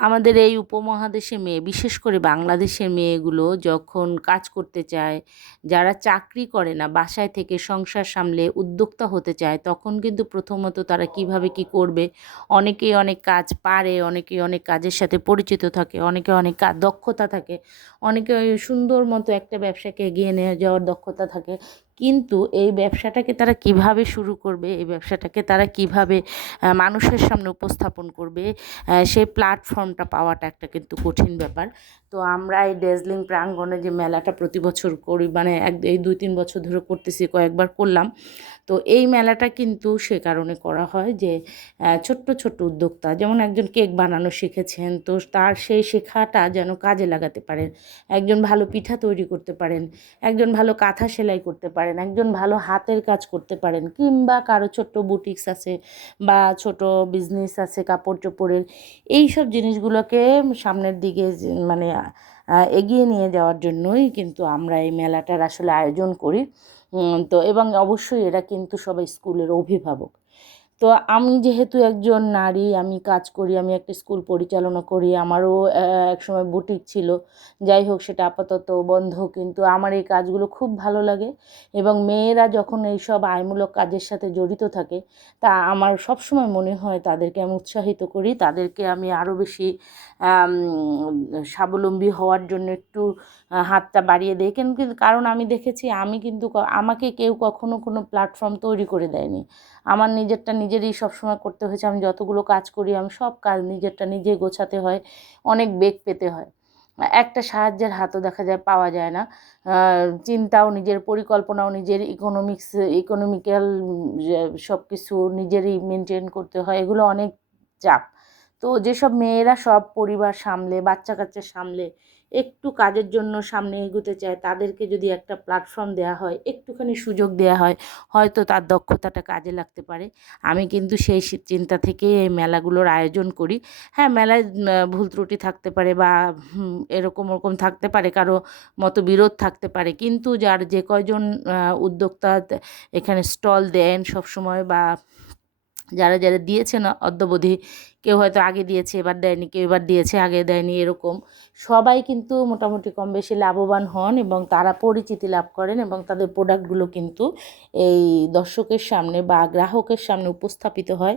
আমাদের এই উপমহাদেশে মেয়ে, বিশেষ করে বাংলাদেশের মেয়েগুলো যখন কাজ করতে চায়, যারা চাকরি করে না, বাসায় থেকে সংসার সামলে উদ্যোক্তা হতে চায়, তখন কিন্তু প্রথমত তারা কিভাবে কি করবে, অনেকেই অনেক কাজ পারে, অনেকেই অনেক কাজের সাথে পরিচিত থাকে, অনেকে অনেক দক্ষতা থাকে, অনেকে ওই সুন্দর মতো একটা ব্যবসাকে এগিয়ে নিয়ে যাওয়ার দক্ষতা থাকে। কিন্তু এই ব্যবসাটাকে তারা কিভাবে শুরু করবে, এই ব্যবসাটাকে তারা কিভাবে মানুষের সামনে উপস্থাপন করবে, সেই প্ল্যাটফর্মটা পাওয়াটা একটা কিন্তু কঠিন ব্যাপার। তো আমরা এই ডেজলিং প্রাঙ্গণে যে মেলাটা প্রতি বছর করি, মানে এই 2-3 বছর ধরে করতেছি, কয়েকবার করলাম। তো এই মেলাটা কিন্তু সে কারণে করা হয় যে ছোট্ট ছোট্ট উদ্যোক্তা, যেমন একজন কেক বানানো শিখেছেন, তো তার সেই শেখাটা যেন কাজে লাগাতে পারেন, একজন ভালো পিঠা তৈরি করতে পারেন, একজন ভালো কাঁথা সেলাই করতে পারেন, একজন ভালো হাতের কাজ করতে পারেন, কিংবা কারো ছোট্ট বুটিক্স আছে বা ছোট বিজনেস আছে কাপড় চোপড়ের, এই সব জিনিসগুলোকে সামনের দিকে মানে এগিয়ে নিয়ে যাওয়ার জন্যই কিন্তু আমরা এই মেলাটার আসলে আয়োজন করি। তো এবং অবশ্যই এরা কিন্তু সবাই স্কুলের অভিভাবক। তো আমি যেহেতু একজন নারী, আমি কাজ করি, আমি একটা স্কুল পরিচালনা করি, আমারও একসময় বুটিক ছিল। যাই হোক, সেটা আপাতত বন্ধ, কিন্তু আমার এই কাজগুলো খুব ভালো লাগে। এবং মেয়েরা যখন এইসব আয়মূলক কাজের সাথে জড়িত থাকে, তা আমার সবসময় মনে হয় তাদেরকে আমি উৎসাহিত করি, তাদেরকে আমি আরও বেশি আম, স্বাবলম্বী হওয়ার জন্য একটু হাতটা বাড়িয়ে দেয়। কিন্তু কারণ আমি দেখেছি, আমি কিন্তু আমাকে কেউ কখনো কোনো প্ল্যাটফর্ম তৈরি করে দেয়নি। আমার নিজেরটা নিজেরই সবসময় করতে হয়েছে। আমি যতগুলো কাজ করি, আমি সব কাজ নিজেরটা নিজে গোছাতে হয়, অনেক বেগ পেতে হয়, একটা সাহায্যের হাতও দেখা যায় পাওয়া যায় না। চিন্তাও নিজের, পরিকল্পনাও নিজের, ইকোনমিক্যাল সব কিছু নিজেরই মেনটেন করতে হয়, এগুলো অনেক চাপ। তো যেসব মেয়েরা সব পরিবার সামলে, বাচ্চা কাচ্চা সামলে একটু কাজের জন্য সামনে এগোতে চায়, তাদেরকে যদি একটা প্ল্যাটফর্ম দেওয়া হয়, একটুখানি সুযোগ দেওয়া হয়, হয়তো তার দক্ষতাটা কাজে লাগতে পারে। আমি কিন্তু সেই চিন্তা থেকেই এই মেলাগুলোর আয়োজন করি। হ্যাঁ, মেলায় ভুল ত্রুটি থাকতে পারে বা এরকম ওরকম থাকতে পারে, কারো মতবিরোধ থাকতে পারে, কিন্তু যার যে কয়জন উদ্যোক্তা এখানে স্টল দেন সবসময়, বা যারা যারা দিয়েছেন অদ্যাবধি, কেউ হয়তো আগে দিয়েছে এবার দেয়নি, কেউ এবার দিয়েছে আগে দেয়নি, এরকম সবাই কিন্তু মোটামুটি কম বেশি লাভবান হন এবং তারা পরিচিতি লাভ করেন, এবং তাদের প্রোডাক্টগুলো কিন্তু এই দর্শকের সামনে বা গ্রাহকের সামনে উপস্থাপিত হয়,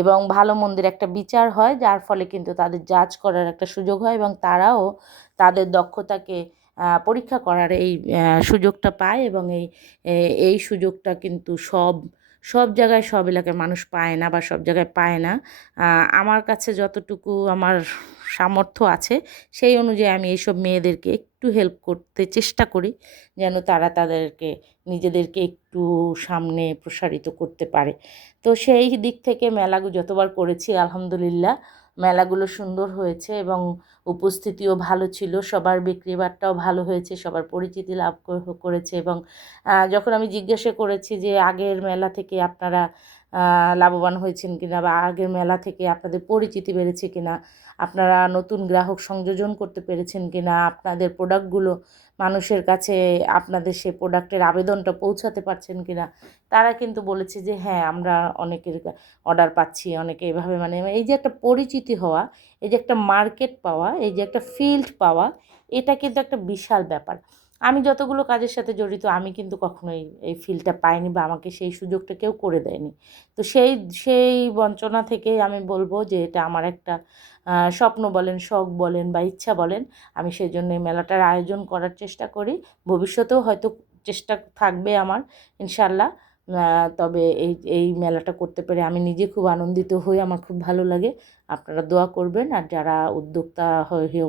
এবং ভালো মন্দের একটা বিচার হয়, যার ফলে কিন্তু তাদের জাজ করার একটা সুযোগ হয়, এবং তারাও তাদের দক্ষতাকে পরীক্ষা করার এই সুযোগটা পায়। এবং এই সুযোগটা কিন্তু সব সব জায়গায়, সব এলাকার মানুষ পায় না, বা সব জায়গায় পায় না। আমার কাছে যতটুকু আমার সামর্থ্য আছে, সেই অনুযায়ী আমি এইসব মেয়েদেরকে একটু হেল্প করতে চেষ্টা করি, যেন তারা তাদেরকে নিজেদেরকে একটু সামনে প্রসারিত করতে পারে। তো সেই দিক থেকে মেলাগুলো যতবার করেছি, আলহামদুলিল্লাহ মেলাগুলো সুন্দর হয়েছে, এবং উপস্থিতিও ভালো ছিল, সবার বিক্রি বাট্টাও ভালো হয়েছে, সবার পরিচিতি লাভ করেছে। এবং যখন আমি জিজ্ঞাসা করেছি যে আগের মেলা থেকে আপনারা লাভবান হয়েছেন কিনা, বা আগের মেলা থেকে আপনাদের পরিচিতি বেড়েছে কিনা, আপনারা নতুন গ্রাহক সংযোজন করতে পেরেছেন কিনা, আপনাদের প্রোডাক্টগুলো মানুষের কাছে, আপনাদের সেই প্রোডাক্টের আবেদনটা পৌঁছাতে পারছেন কিনা, তারা কিন্তু বলেছে যে হ্যাঁ, আমরা অনেকের অর্ডার পাচ্ছি, অনেকে এভাবে, মানে এই যে একটা পরিচিতি হওয়া, এই যে একটা মার্কেট পাওয়া, এই যে একটা ফিল্ড পাওয়া, এটা কিন্তু একটা বিশাল ব্যাপার। আমি যতগুলো কাজের সাথে জড়িত, আমি কিন্তু কখনো এই ফিল্ডটা পাইনি, বা আমাকে সেই সুযোগটা কেউ করে দেয়নি। তো সেই সেই বঞ্চনা থেকে আমি বলবো যে এটা আমার একটা স্বপ্ন বলেন, শখ বলেন, বা ইচ্ছা বলেন, আমি সেই জন্য এই মেলাটার আয়োজন করার চেষ্টা করি। ভবিষ্যতেও হয়তো চেষ্টা থাকবে আমার, ইনশাল্লাহ। তবে এই মেলাটা করতে পেরে আমি নিজে খুব আনন্দিত হই, আমার খুব ভালো লাগে। আপনারা দোয়া করবেন, আর যারা উদ্যোক্তা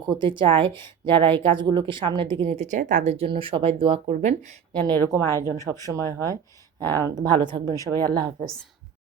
হতে চায়, যারা এই কাজগুলোকে সামনের দিকে নিতে চায়, তাদের জন্য সবাই দোয়া করবেন যেন এরকম আয়োজন সবসময় হয়। ভালো থাকবেন সবাই, আল্লাহ হাফেজ।